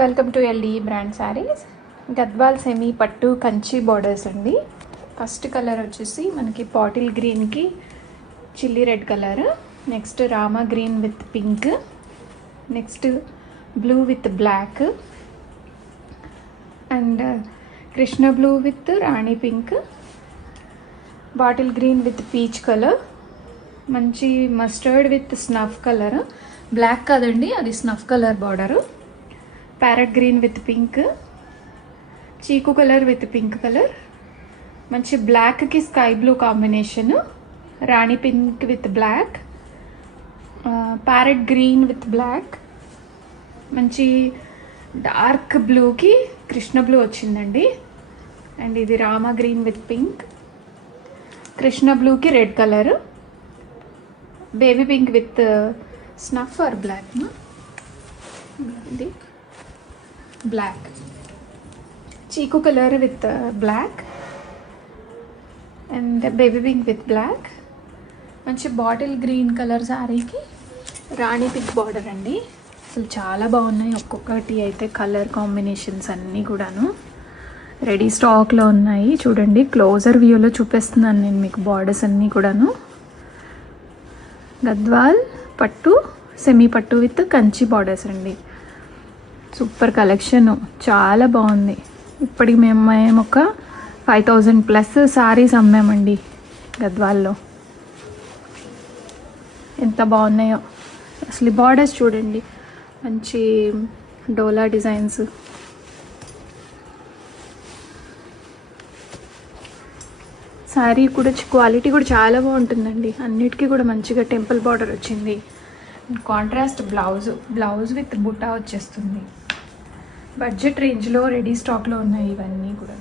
Welcome to LD brand sarees. Gadwal semi పట్టు Kanchi borders అండి. First colour వచ్చేసి మనకి బాటిల్ గ్రీన్కి chilli red colour, next Rama green with pink, next blue with black and Krishna blue with Rani pink, bottle green with peach colour, మంచి mustard with snuff colour, black కాదండి అది snuff colour border, parrot green with pink, chiku colour with pink colour, మంచి బ్లాక్కి sky blue combination, Rani pink with black, parrot green with black, మంచి dark బ్లూకి Krishna blue వచ్చిందండి. And ఇది Rama green with pink, Krishna బ్లూకి red colour, baby pink with snuff or black, ఇది black, chiku colour with black and baby pink with black, మంచి bottle green colour శారీకి Rani pink border అండి. అసలు చాలా బాగున్నాయి ఒక్కొక్కటి అయితే కలర్ కాంబినేషన్స్ అన్నీ కూడాను రెడీ స్టాక్లో ఉన్నాయి. చూడండి క్లోజర్ వ్యూలో చూపిస్తున్నాను నేను మీకు బార్డర్స్ అన్నీ కూడాను. గద్వాల్ పట్టు సెమీ పట్టు విత్ కంచి బార్డర్స్ అండి. సూపర్ కలెక్షన్, చాలా బాగుంది. ఇప్పటికి మేము ఒక 5000+ శారీస్ అమ్మామండి గద్వాల్లో. ఎంత బాగున్నాయో అసలు బార్డర్స్ చూడండి, మంచి డోలా డిజైన్స్, శారీ కూడా క్వాలిటీ కూడా చాలా బాగుంటుందండి. అన్నిటికీ కూడా మంచిగా టెంపుల్ బార్డర్ వచ్చింది. కాంట్రాస్ట్ బ్లౌజ్ విత్ బుట్టా వచ్చేస్తుంది. బడ్జెట్ రేంజ్లో రెడీ స్టాక్లో ఉన్నాయి ఇవన్నీ కూడా.